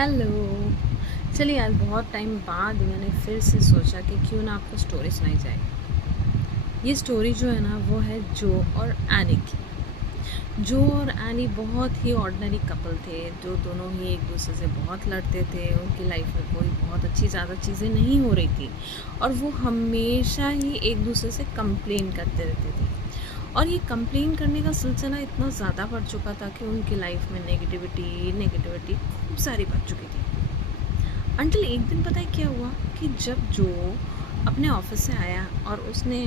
Hello. चलिए आज बहुत टाइम बाद मैंने फिर से सोचा कि क्यों ना आपको स्टोरी सुनाई जाए। ये स्टोरी जो है ना वो है जो और एनी की। जो और एनी बहुत ही ऑर्डिनरी कपल थे, जो दोनों ही एक दूसरे से बहुत लड़ते थे। उनकी लाइफ में कोई बहुत अच्छी ज़्यादा चीज़ें नहीं हो रही थी और वो हमेशा ही एक दूसरे से कंप्लेन करते रहते थे। और ये कंप्लेन करने का सिलसिला इतना ज़्यादा बढ़ चुका था कि उनकी लाइफ में नेगेटिविटी नेगेटिविटी खूब सारी बढ़ चुकी थी। अंटिल एक दिन पता है क्या हुआ कि जब जो अपने ऑफिस से आया और उसने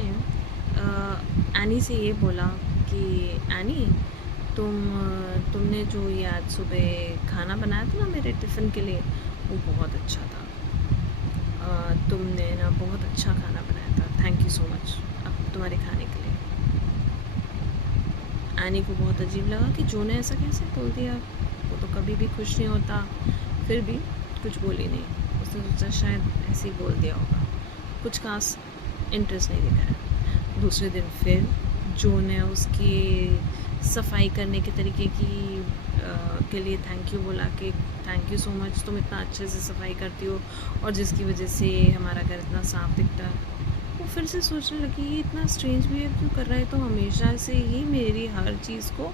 एनी से ये बोला कि एनी, तुमने जो ये आज सुबह खाना बनाया था ना मेरे टिफ़िन के लिए, वो बहुत अच्छा था। तुमने ना बहुत अच्छा खाना बनाया था, थैंक यू सो मच अब तुम्हारे खाने के लिए। एनी को बहुत अजीब लगा कि जो ने ऐसा कैसे बोल दिया, वो तो कभी भी खुश नहीं होता। फिर भी कुछ बोली नहीं। उसने सोचा शायद ऐसे ही बोल दिया होगा, कुछ खास इंटरेस्ट नहीं दिखाया। दूसरे दिन फिर जो ने उसकी सफाई करने के तरीके के लिए थैंक यू बोला कि थैंक यू सो मच, तुम इतना अच्छे से सफाई करती हो और जिसकी वजह से हमारा घर इतना साफ दिखता है। वो फिर से सोचने लगी ये इतना स्ट्रेंज बिहेव क्यों कर रहा है, तो हमेशा से ही मेरी हर चीज़ को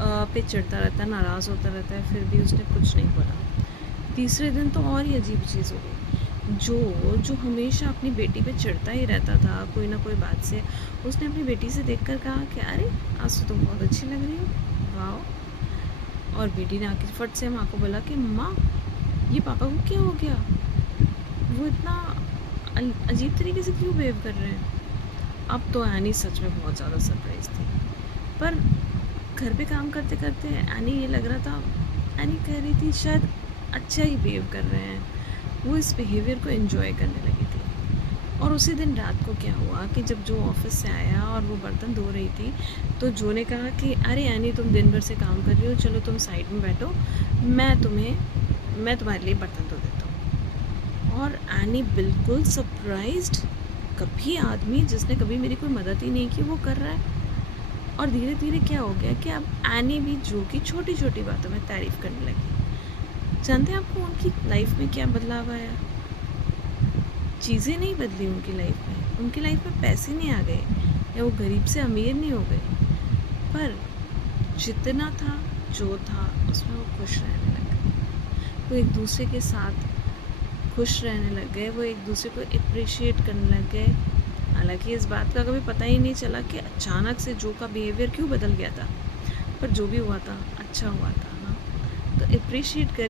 पे चिढ़ता रहता है, नाराज़ होता रहता है, फिर भी उसने कुछ नहीं बोला। तीसरे दिन तो और ही अजीब चीज़ हो गई। जो हमेशा अपनी बेटी पे चिढ़ता ही रहता था कोई ना कोई बात से, उसने अपनी बेटी से देखकर कहा कि अरे आज तो तुम बहुत अच्छी लग रही हो, वाह। और बेटी ने आके फट से माँ को बोला कि माँ, ये पापा को क्या हो गया, वो इतना अजीब तरीके से क्यों बिहेव कर रहे हैं। अब तो एनी सच में बहुत ज़्यादा सरप्राइज थी। पर घर पे काम करते करते एनी ये लग रहा था, एनी कह रही थी शायद अच्छा ही बिहेव कर रहे हैं। वो इस बिहेवियर को एंजॉय करने लगी थी। और उसी दिन रात को क्या हुआ कि जब जो ऑफिस से आया और वो बर्तन धो रही थी, तो जो ने कहा कि अरे एनी, तुम दिन भर से काम कर रही हो, चलो तुम साइड में बैठो, मैं तुम्हारे लिए बर्तन धो देता हूँ। और एनी बिल्कुल सरप्राइज्ड, कभी आदमी जिसने कभी मेरी कोई मदद ही नहीं की वो कर रहा है। और धीरे धीरे क्या हो गया कि अब एनी भी जो की छोटी छोटी बातों में तारीफ़ करने लगी। जानते हैं आपको उनकी लाइफ में क्या बदलाव आया? चीज़ें नहीं बदली उनकी लाइफ में पैसे नहीं आ गए या वो गरीब से अमीर नहीं हो गए, पर जितना था जो था उसमें वो खुश रहने लग गए। वो एक दूसरे के साथ खुश रहने लग गए, वो एक दूसरे को अप्रिशिएट करने लग गए। हालांकि इस बात का कभी पता ही नहीं चला कि अचानक से जो का बिहेवियर क्यों बदल गया था, पर जो भी हुआ था अच्छा हुआ था ना। तो अप्रिशिएट कर